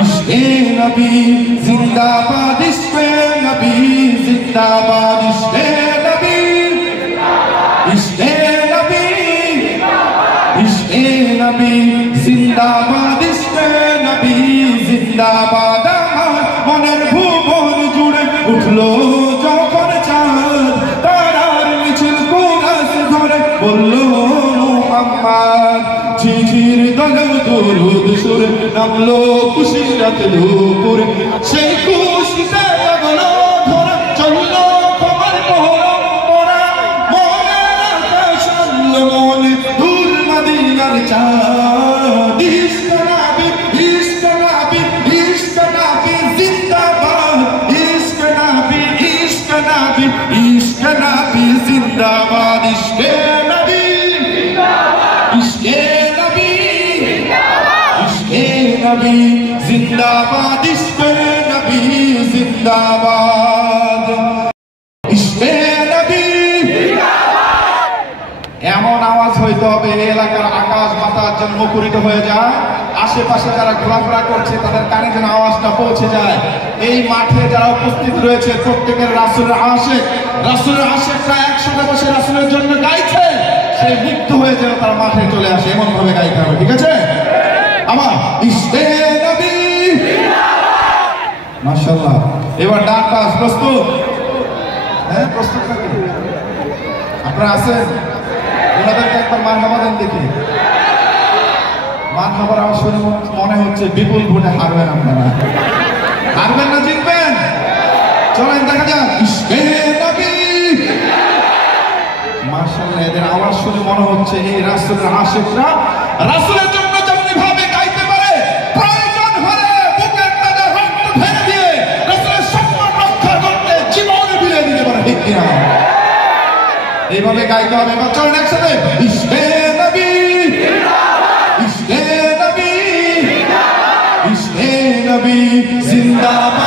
इश्क़े नबी जिंदाबाद, इश्क़े नबी जिंदाबाद, इश्क़े नबी, इश्क़े नबी, इश्क़े नबी जिंदाबाद, इश्क़े नबी जिंदाबाद। আমার মনের ভুবন জুড়ে উঠলো যখন চাঁদ, তারার মিছিল কোরাস ধরে বললো মুহাম্মদ। ঝিঝির দলের দরুদ সুরে নামলো খুশির রাত দুপুরে, সেই খুশিতে জাগলো ধরা চললো তোমার মোহরম পরা। মনের আকাশ আনলো মনে দূর মদিনার চাঁদ। ইশকে নবী, ইশকে নবী, ইশকে নবী জিন্দাবাদ, ইশকে নবী, ইশকে নবী, ইশকে নবী জিন্দাবাদ, ইশকে নবী, ইশকে নবী, ইশকে নবী জিন্দাবাদ, ইশকে নবী জিন্দাবাদ, ইশকে নবী। এমন আওয়াজ হইতে হবে এই এলাকার আকাশ বাতাস যেন মুখরিত হয়ে যায়, আশেপাশে যারা ঘোরাফেরা করছে তাদের কানে যেন আওয়াজটা পৌঁছে যায়। এই মাঠে যারা উপস্থিত রয়েছে প্রত্যেকের রাসূলের আশিক, রাসূলের আশিকরা একসাথে বসে রাসূলের জন্য গাইছে, সেই মুক্ত হয়ে যেন তার মাঠে চলে আসে, এমন ভাবে গাইতে হবে, ঠিক আছে? আমার ইশকে নবী, মাশাআল্লাহ। এবার ডান পাশ প্রস্তুত? হ্যাঁ, প্রস্তুত থাকি। আপনারা আছেন? ওনাদেরকে একবার মারহাবা দেন দেখি। মারহাবার আমার শুনে মনে হচ্ছে বিপুল ভোটে হারবেন আপনারা। হারবেন না জিতবেন? চলেন দেখা যাক। ইশকে নবী, মাশাআল্লাহ। এদের আওয়াজ শুনে মনে হচ্ছে এই রাসূলের আশিকরা রাসূলের জন্য যেমনি ভাবে গাইতে পারে, প্রয়োজন হলে বুকের তাজা রক্ত ঢেলে দিয়ে রাসূলের সম্মান রক্ষা করতে জীবন বিলিয়ে দিতে পারে, ঠিক কিনা? এইভাবে গাইতে হবে। এবার চলেন একসাথে। ইশকে নবী, ইশকে নবী, ইশকে নবী জিন্দাবাদ।